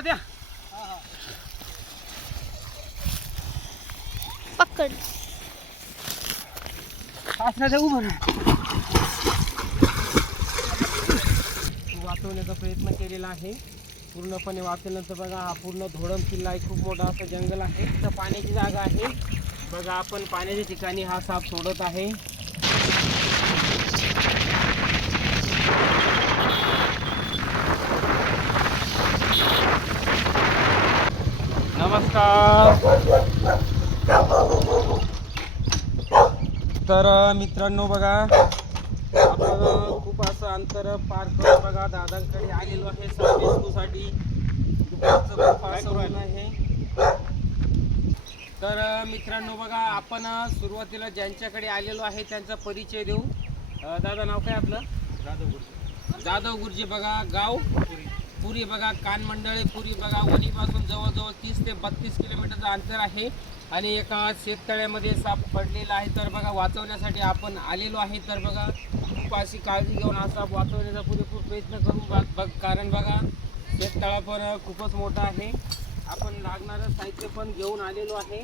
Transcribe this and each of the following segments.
द्या. पकड कासरा उभं वाचवण्याचा प्रयत्न केलेला आहे. पूर्णपणे वाचवल्यानंतर बघा हा पूर्ण धोडम किल्ला आहे. खूप मोठा असं जंगल आहे. इथं पाण्याची जागा आहे. बघा आपण पाण्याच्या ठिकाणी हा साप सोडत आहे. नमस्कार. तर मित्रांनो बघा आपण खूप असं अंतर पार करून बघा दादांकडे आलेलो आहे साप रेस्क्यूसाठी. दुपारचं खूप असं ऊन आहे. तर मित्रांनो बघा आपण सुरुवातीला ज्यांच्याकडे आलेलो आहे त्यांचा परिचय देऊ. दादा नाव काय आपलं? जाधव गुरुजी. बघा गाव पुरी. बघा कानमंडळे पुरी. बघा वणीपासून जवळजवळ 30 ते 32 किलोमीटरचं अंतर आहे आणि एका शेततळ्यामध्ये साप पडलेला आहे. तर बघा वाचवण्यासाठी आपण आलेलो आहे. तर बघा खूप अशी काळजी घेऊन हा साप वाचवण्याचा पुरेपूर प्रयत्न करू. कारण बघा शेततळा पण खूपच मोठा आहे. आपण लागणारं साहित्य पण घेऊन आलेलो आहे.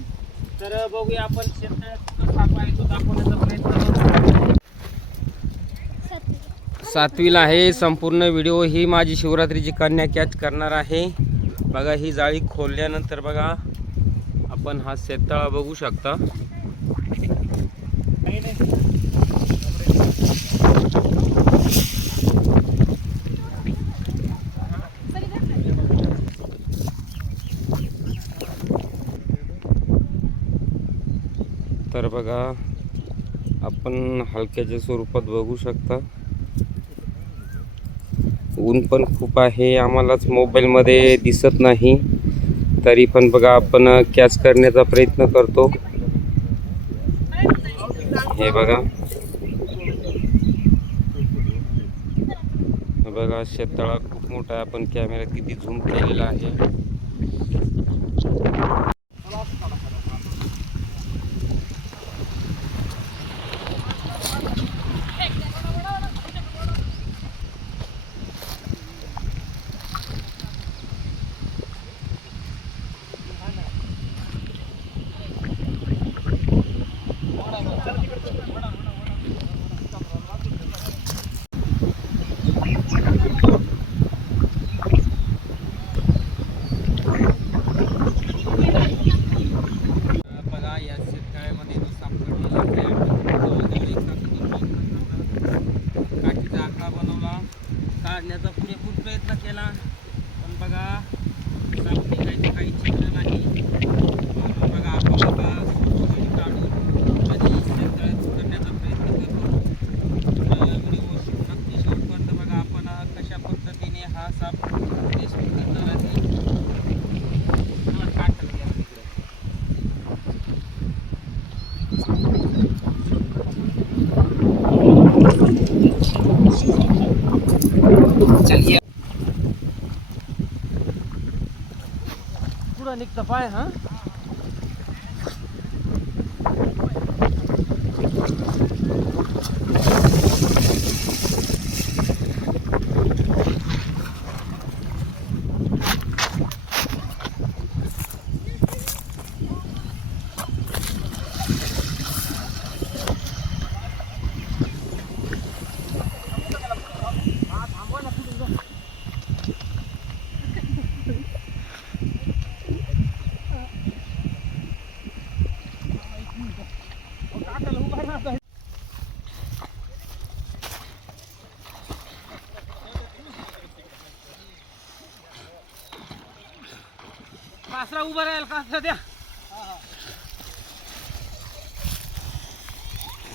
तर बघूया आपण शेततळ्यात कुठं साप आहे तो दाखवण्याचा प्रयत्न करू. 7वीला आहे. संपूर्ण व्हिडिओ ही माझी शिवरात्रीची कन्या कॅच करणार आहे. बघा ही जाळी खोलल्यानंतर बघा आपण हा शेततळा बघू शकता. तर बघा आपण हलक्याच्या स्वरूपात बघू शकता. ऊन पण खूप आहे. आम्हालाच मोबाईलमध्ये दिसत नाही तरी पण बघा आपण कॅच करण्याचा प्रयत्न करतो. हे बघा बघा शेततळा खूप मोठा आहे. आपण कॅमेरा किती झूम केलेला आहे. काढण्याचा पुरेपूर प्रयत्न केला पण बघा साप निघायचं काही चित्र नाही. बघा आपण काढून आणि शेततळ्यात करण्याचा प्रयत्न करतो. व्हिडिओ नक्की शेवटपर्यंत बघा आपण कशा पद्धतीने हा साप रेस्क्यू करणार आहे. पुढं निघतं पाय. हा कासरा उभा राहील. कासरा द्या.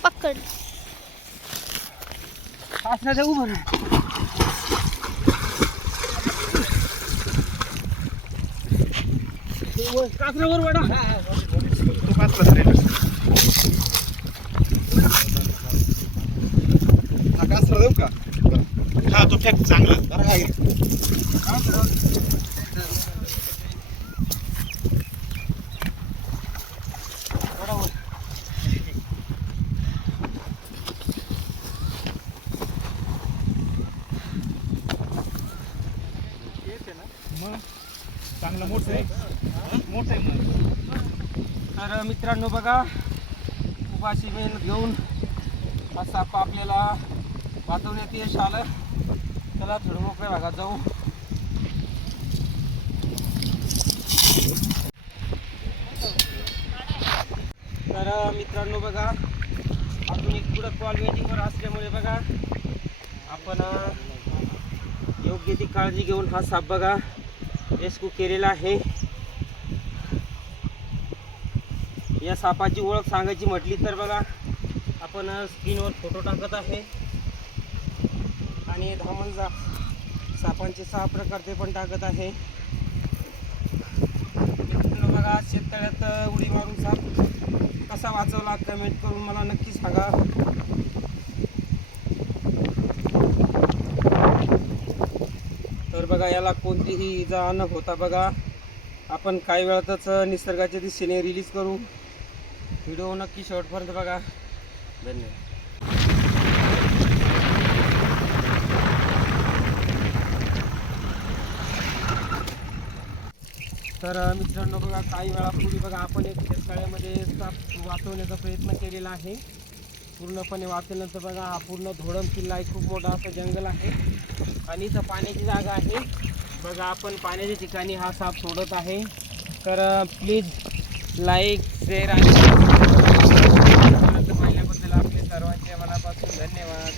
पकड कासरा द्या. उभं राहा. कासरावर वडा. कासरा देऊ का? हा तो फेक चांगला. चांगलं मोठं आहे, मोठं आहे मग. तर मित्रांनो बघा, खूप अशी मेहनत घेऊन हा साप आपल्याला वाचवण्यात यश आलं. चला थोडं मोकळ्या भागात जाऊ. तर मित्रांनो बघा, अजून एक पुढं कॉल वेटिंगवर असल्यामुळे बघा आपण योग्य ती काळजी घेऊन हा साप बघा रेस्क्यू केलेला आहे. या सापाची ओळख सांगायची म्हटली तर बघा आपण स्क्रीनवर फोटो टाकत आहे आणि धामण सापांचे 6 प्रकार ते पण टाकत आहे. मित्रांनो बघा, शेततळ्यात उडी मारून साप कसा वाचवला कमेंट करून मला नक्की सांगा. तर बघा, याला कोणतीही इजा न होता बघा आपण काही वेळातच निसर्गाच्या दिशेने रिलीज करू. व्हिडिओ नक्की शेवटपर्यंत बघा. धन्यवाद. तर मित्रांनो बघा, काही वेळापूर्वी बघा आपण एक शेततळ्यामध्ये साप वाचवण्याचा प्रयत्न केलेला आहे. पूर्णपणे वाचल्यानंतर बघा हा पूर्ण धोडम किल्ला आहे, खूप मोठा असं जंगल आहे आणि इथं पाण्याची जागा आहे. बघा आपण पाण्याच्या ठिकाणी हा साप सोडत आहे. तर प्लीज लाईक, शेअर आणि पाहिल्याबद्दल आपले सर्वांचे मनापासून धन्यवाद.